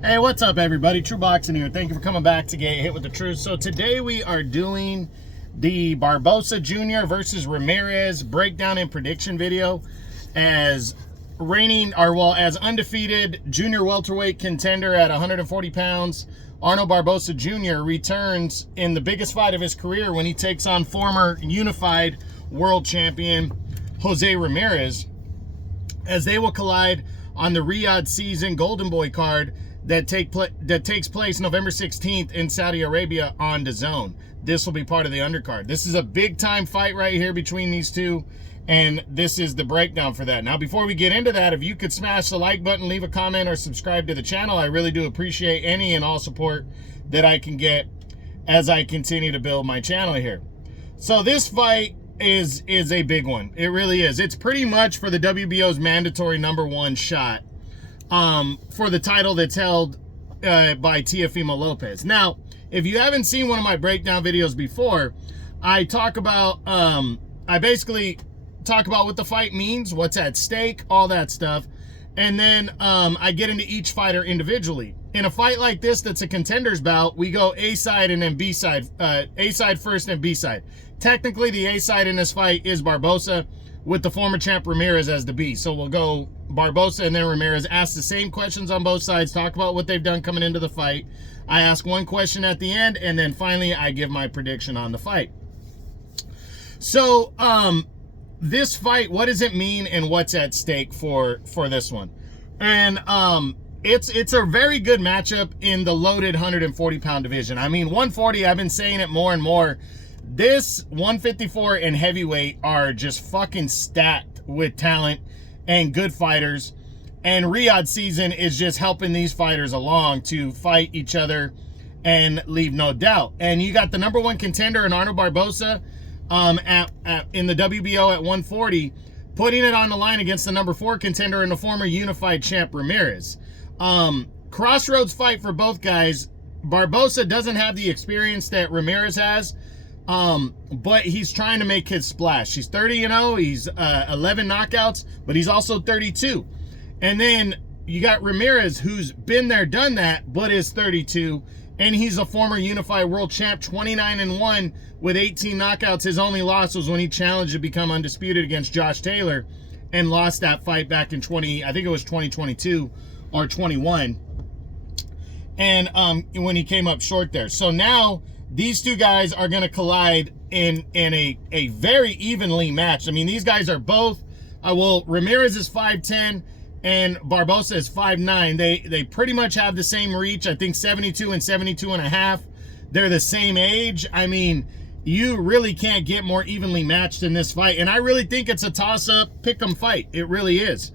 Hey, what's up, everybody? True Boxing here. Thank you for coming back to Get Hit with the Truth. So today we are doing the Barboza Jr. versus Ramirez breakdown and prediction video as as undefeated junior welterweight contender at 140 pounds. Arnold Barboza Jr. returns in the biggest fight of his career when he takes on former unified world champion Jose Ramirez, as they will collide on the Riyadh season Golden Boy card that takes place November 16th in Saudi Arabia on DAZN. This will be part of the undercard. This is a big time fight right here between these two, and this is the breakdown for that. Now, before we get into that, if you could smash the like button, leave a comment, or subscribe to the channel, I really do appreciate any and all support that I can get as I continue to build my channel here. So this fight is a big one. It really is. It's pretty much for the WBO's mandatory #1 shot for the title that's held by Teofimo Lopez. Now, if you haven't seen one of my breakdown videos before, I talk about, I basically talk about what the fight means, what's at stake, all that stuff. And then I get into each fighter individually. In a fight like this that's a contender's bout, we go A side and then B side, A side first and B side. Technically, the A side in this fight is Barboza, with the former champ Ramirez as the B. So we'll go Barboza and then Ramirez, ask the same questions on both sides, talk about what they've done coming into the fight. I ask one question at the end, and then finally I give my prediction on the fight. So this fight, what does it mean and what's at stake for this one? And it's a very good matchup in the loaded 140-pound division. I mean, 140, I've been saying it more and more. This 154 and heavyweight are just fucking stacked with talent and good fighters. And Riyadh season is just helping these fighters along to fight each other and leave no doubt. And you got the #1 contender in Arnold Barboza in the WBO at 140, putting it on the line against the #4 contender and the former unified champ Ramirez. Crossroads fight for both guys. Barboza doesn't have the experience that Ramirez has, but he's trying to make his splash. He's 30-0, he's 11 knockouts, but he's also 32. And then you got Ramirez, who's been there, done that, but is 32, and he's a former unified world champ, 29-1 with 18 knockouts. His only loss was when he challenged to become undisputed against Josh Taylor and lost that fight back in I think it was 2022 or 21, and when he came up short there. So now these two guys are going to collide in a very evenly matched. I mean, these guys are both, Ramirez is 5'10", and Barboza is 5'9". They pretty much have the same reach. I think 72 and 72.5. They're the same age. I mean, you really can't get more evenly matched in this fight. And I really think it's a toss-up, pick-em fight. It really is.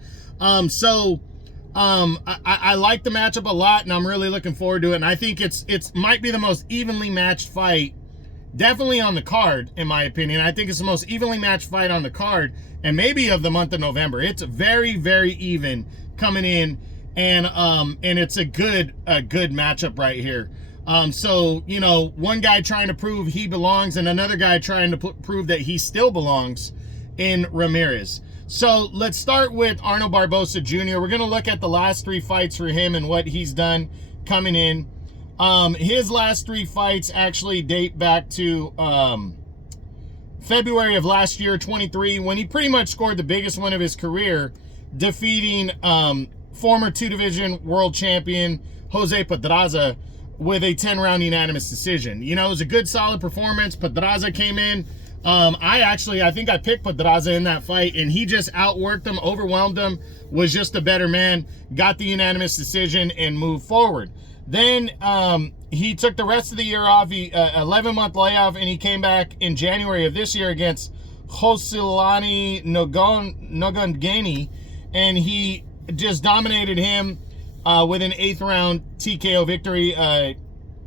I like the matchup a lot, and I'm really looking forward to it. And I think it's might be the most evenly matched fight, definitely on the card, in my opinion. I think it's the most evenly matched fight on the card, and maybe of the month of November. It's very, very even coming in, and it's a good matchup right here. So, you know, one guy trying to prove he belongs, and another guy trying to prove that he still belongs in Ramirez. So let's start with Arnold Barboza Jr. We're going to look at the last 3 fights for him and what he's done coming in. His last 3 fights actually date back to February of last year, 23, when he pretty much scored the biggest win of his career, defeating former 2-division world champion Jose Pedraza with a 10-round unanimous decision. You know, it was a good, solid performance. Pedraza came in. I think I picked Pedraza in that fight, and he just outworked him, overwhelmed him, was just a better man, got the unanimous decision, and moved forward. Then he took the rest of the year off, 11-month layoff, and he came back in January of this year against Joselani Nogandeni, and he just dominated him with an 8th-round TKO victory.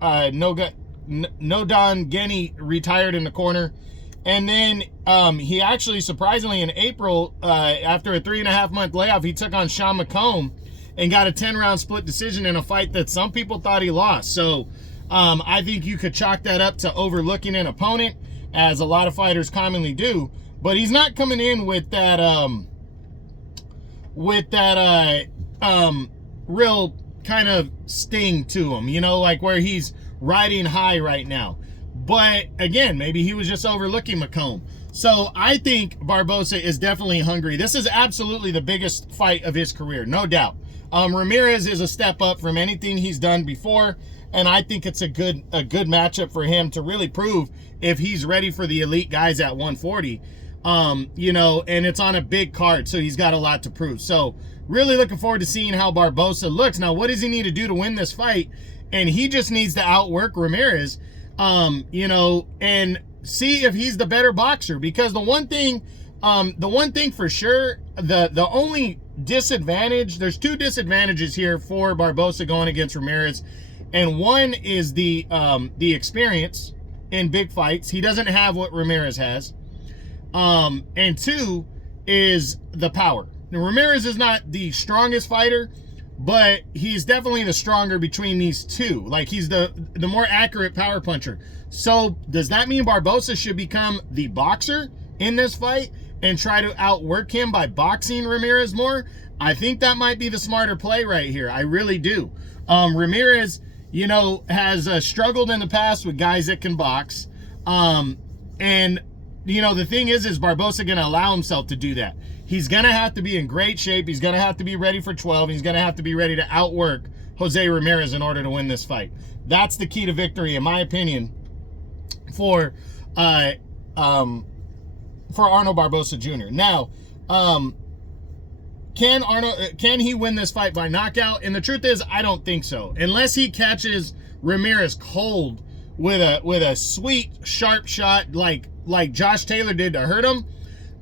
Nogandeni retired in the corner. And then he actually, surprisingly, in April, after a 3.5-month layoff, he took on Sean McComb and got a 10-round split decision in a fight that some people thought he lost. So I think you could chalk that up to overlooking an opponent, as a lot of fighters commonly do. But he's not coming in with that real kind of sting to him, you know, like where he's riding high right now. But again, maybe he was just overlooking McComb. So I think Barboza is definitely hungry. This is absolutely the biggest fight of his career, no doubt. Ramirez is a step up from anything he's done before, and I think it's a good matchup for him to really prove if he's ready for the elite guys at 140. You know, and it's on a big card, so he's got a lot to prove. So really looking forward to seeing how Barboza looks. Now, what does he need to do to win this fight? And he just needs to outwork Ramirez, you know, and see if he's the better boxer. Because the one thing for sure, the only disadvantage, there's two disadvantages here for Barboza going against Ramirez. And one is the experience in big fights. He doesn't have what Ramirez has. And two is the power. Now, Ramirez is not the strongest fighter, but he's definitely the stronger between these two. Like, he's the more accurate power puncher. So does that mean Barboza should become the boxer in this fight and try to outwork him by boxing Ramirez more? I think that might be the smarter play right here. I really do. Ramirez, you know, has struggled in the past with guys that can box. And, you know, the thing is Barboza going to allow himself to do that? He's going to have to be in great shape. He's going to have to be ready for 12. He's going to have to be ready to outwork Jose Ramirez in order to win this fight. That's the key to victory, in my opinion, for Arnold Barboza Jr. Now, can he win this fight by knockout? And the truth is, I don't think so. Unless he catches Ramirez cold with a sweet, sharp shot like Josh Taylor did to hurt him.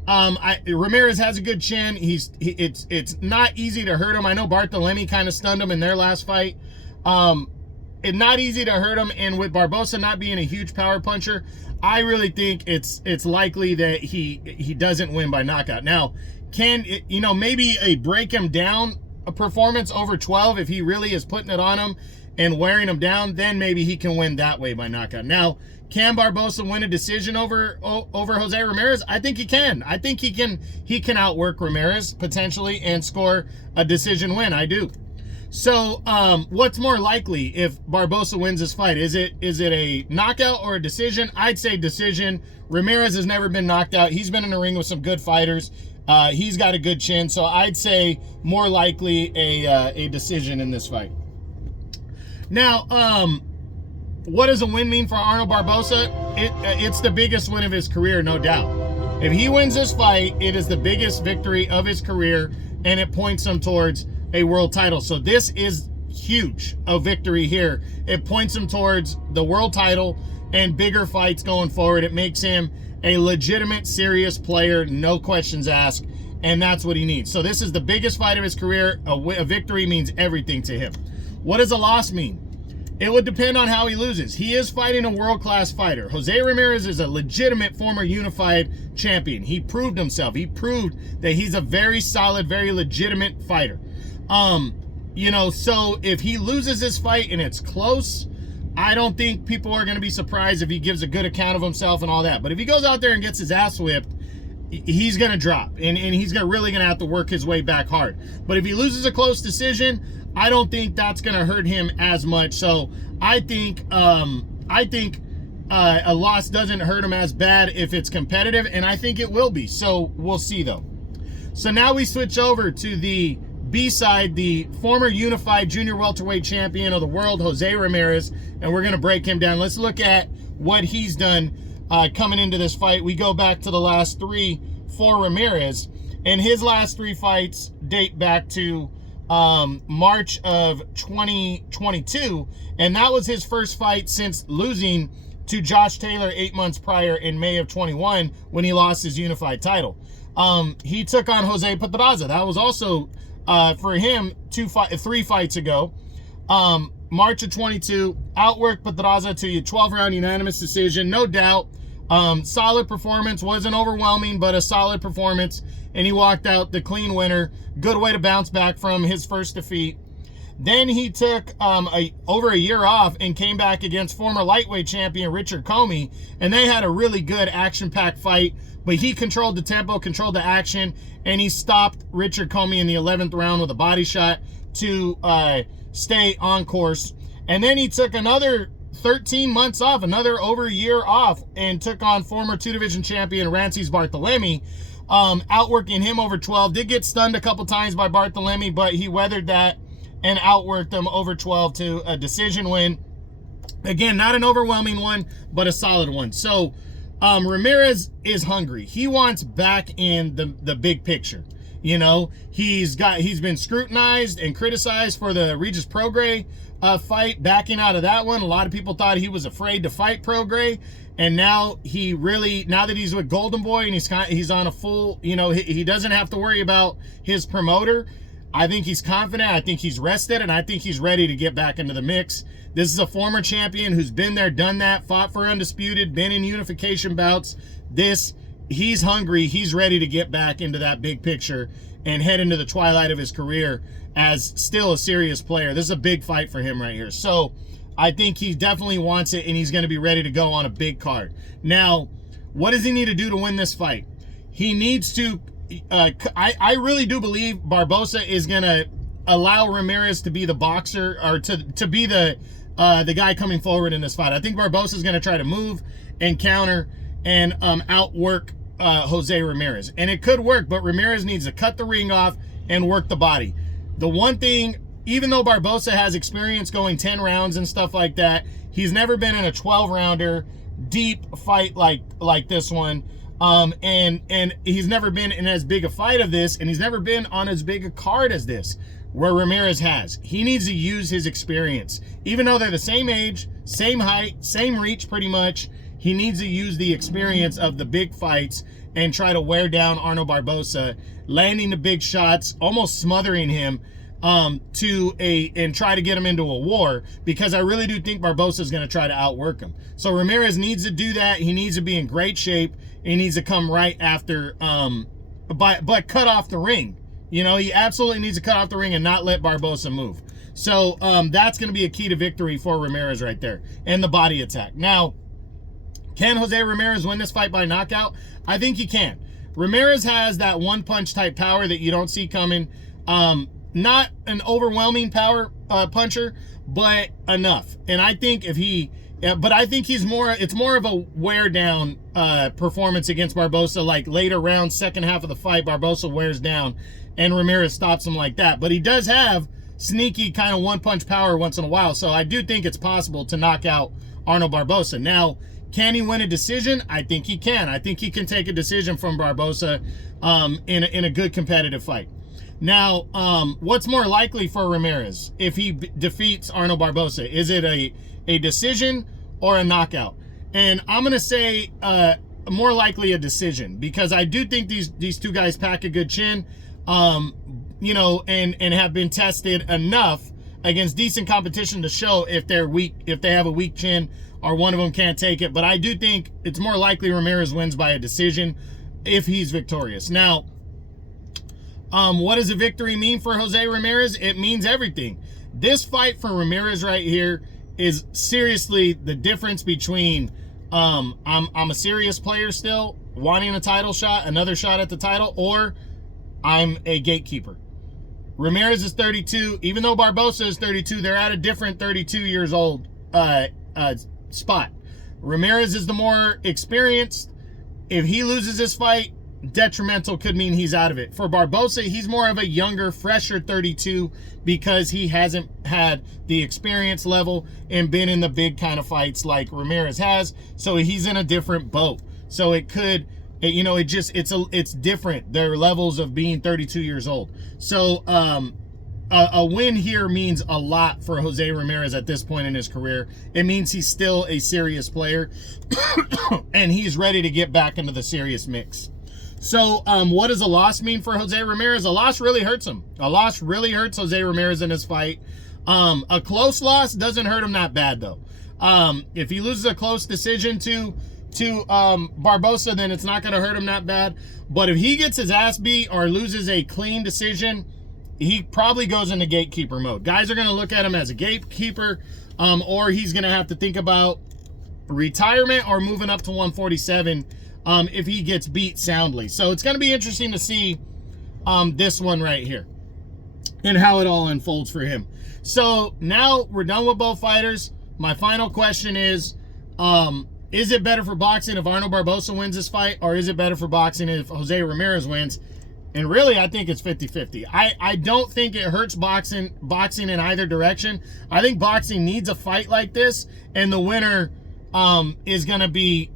Ramirez has a good chin. It's not easy to hurt him. I know Barthelemy kind of stunned him in their last fight. It's not easy to hurt him, and with Barboza not being a huge power puncher, I really think it's likely that he doesn't win by knockout. Now, you know, maybe a break him down a performance over 12, if he really is putting it on him and wearing him down, then maybe he can win that way by knockout. Now, can Barboza win a decision over Jose Ramirez? I think he can. I think he can outwork Ramirez potentially and score a decision win. I do. So, what's more likely if Barboza wins this fight? Is it a knockout or a decision? I'd say decision. Ramirez has never been knocked out. He's been in the ring with some good fighters. He's got a good chin, so I'd say more likely a decision in this fight. Now, what does a win mean for Arnold Barboza? It's the biggest win of his career, no doubt. If he wins this fight, it is the biggest victory of his career, and it points him towards a world title. So this is huge, a victory here. It points him towards the world title and bigger fights going forward. It makes him a legitimate, serious player, no questions asked, and that's what he needs. So this is the biggest fight of his career. A victory means everything to him. What does a loss mean? It would depend on how he loses. He is fighting a world-class fighter. Jose Ramirez is a legitimate former unified champion. He proved himself. He proved that he's a very solid, very legitimate fighter. You know, so if he loses this fight and it's close, I don't think people are going to be surprised if he gives a good account of himself and all that. But if he goes out there and gets his ass whipped, he's going to drop. And he's really going to have to work his way back hard. But if he loses a close decision, I don't think that's going to hurt him as much. So I think a loss doesn't hurt him as bad if it's competitive. And I think it will be. So we'll see, though. So now we switch over to the B-side, the former unified junior welterweight champion of the world, Jose Ramirez, and we're going to break him down. Let's look at what he's done coming into this fight. We go back to the last three for Ramirez, and his last three fights date back to March of 2022, and that was his first fight since losing to Josh Taylor 8 months prior in May of 21 when he lost his unified title. He took on Jose Pedraza. That was also for him 3 fights ago. March of 22, outworked Pedraza to a 12-round unanimous decision, no doubt. Solid performance, wasn't overwhelming, but a solid performance, and he walked out the clean winner. Good way to bounce back from his first defeat. Then he took over a year off and came back against former lightweight champion Richard Comey, and they had a really good action-packed fight, but he controlled the tempo, controlled the action, and he stopped Richard Comey in the 11th round with a body shot. to stay on course. And then he took another 13 months off, another over a year off, and took on former 2-division champion Rances Barthelemy, outworking him over 12. Did get stunned a couple times by Barthelemy, but he weathered that and outworked him over 12 to a decision win. Again, not an overwhelming one, but a solid one. So Ramirez is hungry. He wants back in the big picture. You know, he's been scrutinized and criticized for the Regis Prograis fight, backing out of that one. A lot of people thought he was afraid to fight Prograis, and now now that he's with Golden Boy and he's on a full, you know, he doesn't have to worry about his promoter. I think he's confident. I think he's rested, and I think he's ready to get back into the mix. This is a former champion who's been there, done that, fought for undisputed, been in unification bouts. He's hungry. He's ready to get back into that big picture and head into the twilight of his career as still a serious player. This is a big fight for him right here. So I think he definitely wants it, and he's going to be ready to go on a big card. Now, what does he need to do to win this fight? He needs to, I really do believe Barboza is going to allow Ramirez to be the boxer, or to be the guy coming forward in this fight. I think Barboza is going to try to move and counter and outwork Jose Ramirez. And it could work, but Ramirez needs to cut the ring off and work the body. The one thing, even though Barboza has experience going 10 rounds and stuff like that, he's never been in a 12-rounder deep fight like this one. And he's never been in as big a fight of this, and he's never been on as big a card as this, where Ramirez has. He needs to use his experience. Even though they're the same age, same height, same reach pretty much, he needs to use the experience of the big fights and try to wear down Arnold Barboza, landing the big shots, almost smothering him, and try to get him into a war, because I really do think Barboza is going to try to outwork him. So Ramirez needs to do that. He needs to be in great shape. He needs to come right after, but cut off the ring. You know, he absolutely needs to cut off the ring and not let Barboza move. So that's going to be a key to victory for Ramirez right there, and the body attack. Now, can Jose Ramirez win this fight by knockout? I think he can. Ramirez has that one-punch type power that you don't see coming. Not an overwhelming power puncher, but enough. And I think it's more of a wear-down performance against Barboza, like later rounds, second half of the fight, Barboza wears down, and Ramirez stops him like that. But he does have sneaky kind of one-punch power once in a while, so I do think it's possible to knock out Arnold Barboza. Now, can he win a decision? I think he can. I think he can take a decision from Barboza in a good competitive fight. Now, what's more likely for Ramirez if he defeats Arnold Barboza? Is it a decision or a knockout? And I'm going to say more likely a decision, because I do think these two guys pack a good chin, you know, and have been tested enough against decent competition to show if they're weak, if they have a weak chin, or one of them can't take it. But I do think it's more likely Ramirez wins by a decision if he's victorious. Now, what does a victory mean for Jose Ramirez? It means everything. This fight for Ramirez right here is seriously the difference between I'm a serious player still, wanting a title shot, another shot at the title, or I'm a gatekeeper. Ramirez is 32. Even though Barboza is 32, they're at a different 32 years old spot. Ramirez is the more experienced. If he loses this fight, detrimental, could mean he's out of it. For Barboza, he's more of a younger, fresher 32, because he hasn't had the experience level and been in the big kind of fights like Ramirez has. So he's in a different boat. So it could, you know, it's different. Their levels of being 32 years old. So a win here means a lot for Jose Ramirez at this point in his career. It means he's still a serious player and he's ready to get back into the serious mix. So what does a loss mean for Jose Ramirez? A loss really hurts him. A loss really hurts Jose Ramirez in his fight. A close loss doesn't hurt him that bad, though. If he loses a close decision to Barboza, then it's not going to hurt him that bad. But if he gets his ass beat or loses a clean decision, he probably goes into gatekeeper mode. Guys are going to look at him as a gatekeeper, or he's going to have to think about retirement or moving up to 147 if he gets beat soundly. So it's going to be interesting to see this one right here. and how it all unfolds for him. So now we're done with both fighters. My final question is it better for boxing if Arnold Barboza wins this fight, or is it better for boxing if Jose Ramirez wins? And really, I think it's 50-50. I don't think it hurts boxing in either direction. I think boxing needs a fight like this, and the winner is going to be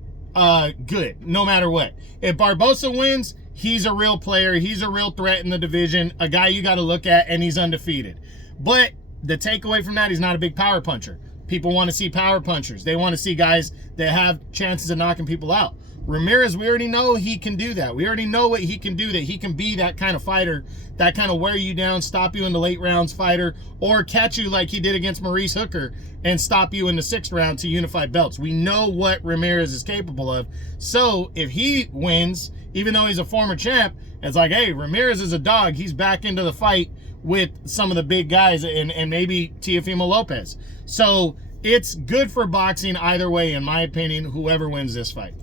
good, no matter what. If Barboza wins, he's a real player. He's a real threat in the division, a guy you got to look at, and he's undefeated. But the takeaway from that, he's not a big power puncher. People want to see power punchers. They want to see guys that have chances of knocking people out. Ramirez, we already know he can do that. We already know what he can do, that he can be that kind of fighter, that kind of wear you down, stop you in the late rounds fighter, or catch you like he did against Maurice Hooker and stop you in the 6th round to unify belts. We know what Ramirez is capable of. So if he wins, even though he's a former champ, it's like, hey, Ramirez is a dog. He's back into the fight with some of the big guys and maybe Teofimo Lopez. So it's good for boxing either way, in my opinion, whoever wins this fight.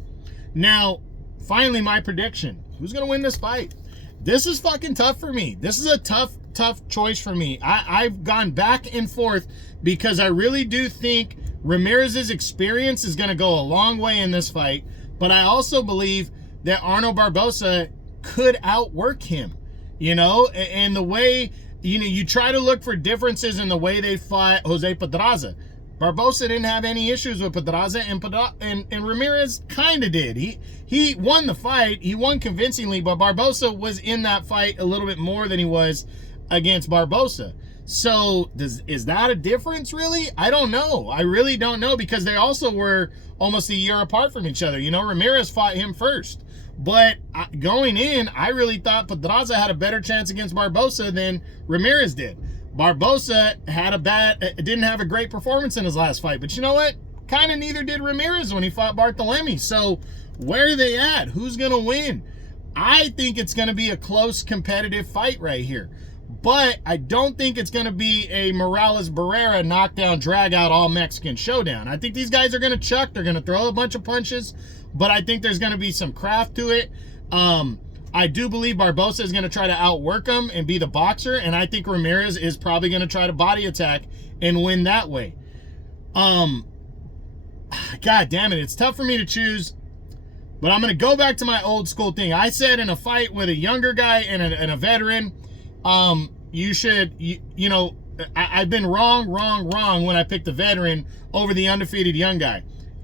Now, finally, my prediction. Who's going to win this fight? This is fucking tough for me. This is a tough choice for me. I've gone back and forth because I really do think Ramirez's experience is going to go a long way in this fight, but I also believe that Arnold Barboza could outwork him, you know, and the way, you know, you try to look for differences in the way they fought Jose Pedraza. Barboza didn't have any issues with Pedraza, and Ramirez kind of did. He won the fight. He won convincingly, but Barboza was in that fight a little bit more than he was against Barboza. So is that a difference, really? I don't know. I really don't know, because they also were almost a year apart from each other. You know, Ramirez fought him first. But going in, I really thought Pedraza had a better chance against Barboza than Ramirez did. Barboza didn't have a great performance in his last fight, but you know what? Kind of neither did Ramirez when he fought Barthelemy. So where are they at? Who's going to win? I think it's going to be a close competitive fight right here, but I don't think it's going to be a Morales-Barrera knockdown, drag-out, all-Mexican showdown. I think these guys are going to chuck. They're going to throw a bunch of punches, but I think there's going to be some craft to it. I do believe Barboza is going to try to outwork him and be the boxer, and I think Ramirez is probably going to try to body attack and win that way. God damn it, it's tough for me to choose, but I'm going to go back to my old school thing. I said in a fight with a younger guy and a veteran, you know, I've been wrong when I picked the veteran over the undefeated young guy,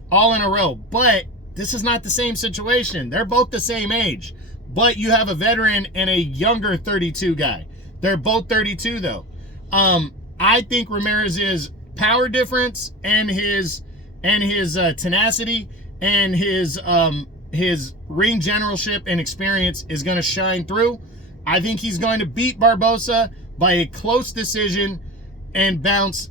all in a row. But this is not the same situation. They're both the same age. But you have a veteran and a younger 32 guy. They're both 32 though. I think Ramirez's power difference and his tenacity and his ring generalship and experience is going to shine through. I think he's going to beat Barboza by a close decision and bounce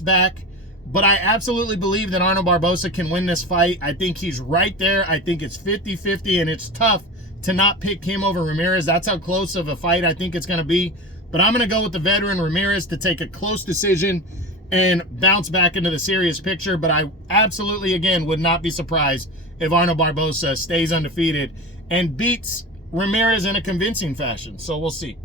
back. But I absolutely believe that Arnold Barboza can win this fight. I think he's right there. I think it's 50-50, and it's tough to not pick him over Ramirez. That's how close of a fight I think it's going to be. But I'm going to go with the veteran Ramirez to take a close decision and bounce back into the serious picture. But I absolutely, again, would not be surprised if Arnold Barboza stays undefeated and beats Ramirez in a convincing fashion. So we'll see.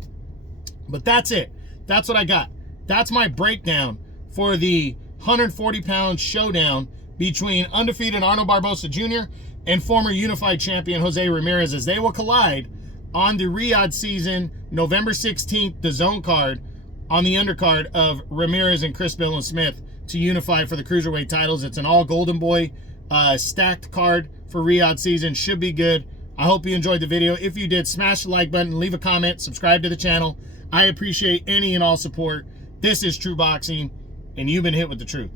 But that's it. That's what I got. That's my breakdown for the 140-pound showdown between undefeated Arnold Barboza Jr. and former unified champion Jose Ramirez, as they will collide on the Riyadh season, November 16th, the DAZN card, on the undercard of Ramirez and Chris Bill and Smith to unify for the cruiserweight titles. It's an all Golden Boy stacked card for Riyadh season. Should be good. I hope you enjoyed the video. If you did, smash the like button, leave a comment, subscribe to the channel. I appreciate any and all support. This is True Boxing, and you've been hit with the truth.